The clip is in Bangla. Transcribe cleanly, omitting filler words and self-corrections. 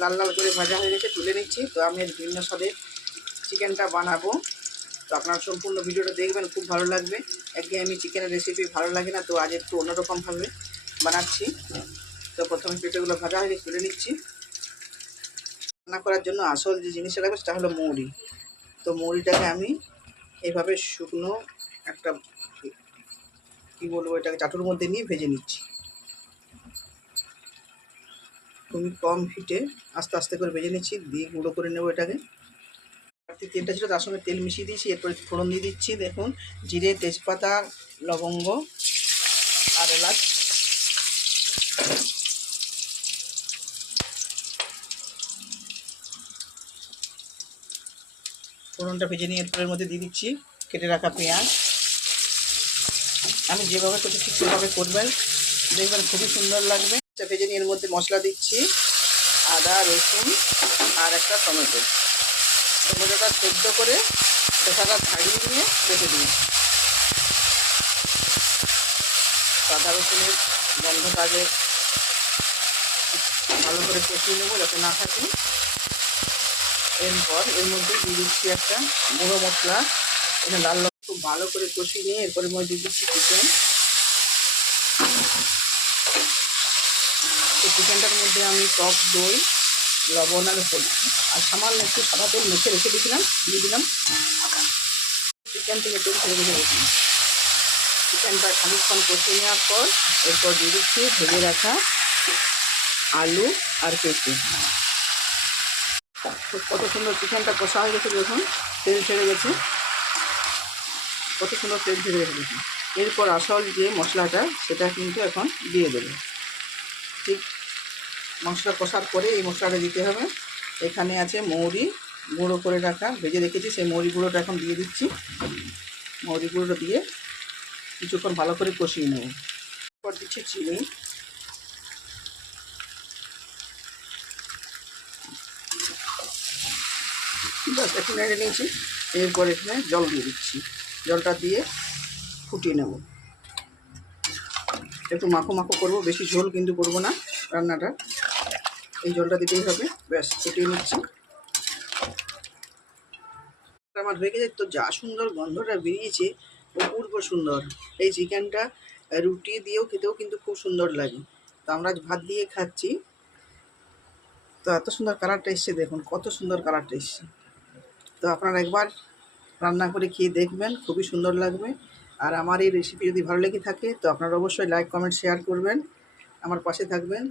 লাল লাল করে ভাজা হয়ে গেছে, তুলে নিচ্ছি। তো আমি আজ ভিন্ন স্বাদে চিকেনটা বানাবো। তো আপনারা সম্পূর্ণ ভিডিওটা দেখবেন, খুব ভালো লাগবে। একঘেয়েমি চিকেনের রেসিপি ভালো লাগে না, তো আজ একটু অন্যরকমভাবে বানাচ্ছি। তো প্রথমে পেঁপেগুলো ভাজা হয়ে তুলে নিচ্ছি। রান্না করার জন্য আসল যে জিনিসটা লাগবে সেটা হলো মৌরি। তো মৌরিটাকে আমি এইভাবে শুকনো একটা কী বলবো এটাকে চাটুর মধ্যে নিয়ে ভেজে নিচ্ছি। খুবই কম হিটে আস্তে আস্তে করে ভেজে নিচ্ছি, দিয়ে গুঁড়ো করে নেবো এটাকে। তেলটা ছিল, তার সঙ্গে তেল মিশিয়ে দিয়েছি। এরপরে ফোড়ন দিয়ে দিচ্ছি। দেখুন, জিরে, তেজপাতা, লবঙ্গ আর এলাচ। ফোড়নটা ভেজে নিয়ে এরপরের মধ্যে দিয়ে দিচ্ছি কেটে রাখা পেঁয়াজ। আমি যেভাবে করছি ঠিক সেভাবে করবেন, দেখবেন খুবই সুন্দর লাগবে। ভেজে নিয়ে এর মধ্যে মশলা দিচ্ছি, আদা, রসুন আর একটা টমেটো। টমেটোটা সেদ্ধ করে খোসাটা ছাড়িয়ে নিয়ে রেখে দিয়েছি। আদা রসুনের গন্ধটা আগে ভালো করে কষিয়ে নেবো যাতে না থাকে। এরপর এর মধ্যে দিয়ে দিচ্ছি একটা গুঁড়ো মশলা, এটা লাল লঙ্কা। খুব ভালো করে কষিয়ে নিয়ে এরপরের মধ্যে দিয়ে দিচ্ছি চিকেন। তো চিকেনটার মধ্যে আমি টক দই, লবণ আর হলুদ আর সামান্য একটু সাদা তেল মেখে রেখে দিয়েছিলাম, দিয়ে দিলাম। চিকেন থেকে তেল ছেড়ে রেখে দিয়েছিলাম। চিকেনটা খানিকক্ষণ কষিয়ে নেওয়ার পর এরপর দিয়ে দিচ্ছি ভেজে রাখা আলু আর পেঁপে। কত সুন্দর চিকেনটা কষা হয়ে গেছে, দেখুন তেল ছেড়ে গেছে, কত সুন্দর তেল ছেড়ে গেছে দেখুন। এরপর আসল যে মশলাটা সেটা কিন্তু এখন দিয়ে দেবে। ঠিক মশলা কষার পরে এই মশলাটা দিতে হবে। এখানে আছে মৌরি গুঁড়ো করে রাখা, ভেজে রেখেছি, সেই মৌরি গুঁড়োটা এখন দিয়ে দিচ্ছি। মৌরি গুঁড়োটা দিয়ে কিছুক্ষণ ভালো করে কষিয়ে নেব। এরপর দিচ্ছি চিনি, বাস একটু নেড়ে নিয়েছি। এরপর এখানে জল দিয়ে দিচ্ছি, জলটা দিয়ে ফুটিয়ে নেব। একটু মাখো মাখো করবো, বেশি ঝোল কিন্তু করবো না রান্নাটা। এই জলটা দিতেই হবে। ব্যাস ফুটিয়ে নিচ্ছি। আমার হয়ে গেছে। তো যা সুন্দর গন্ধটা বেরিয়েছে, অপূর্ব সুন্দর। এই চিকেনটা রুটি দিয়েও খেতেও কিন্তু খুব সুন্দর লাগে। তো আমরা ভাত দিয়ে খাচ্ছি। তো এত সুন্দর কালারটা এসছে, দেখুন কত সুন্দর কালারটা এসছে। তো আপনারা একবার রান্না করে খেয়ে দেখবেন, খুবই সুন্দর লাগবে। আর আমার এই রেসিপি যদি ভালো লেগে থাকে তো আপনারা অবশ্যই লাইক, কমেন্ট, শেয়ার করবেন, আমার পাশে থাকবেন।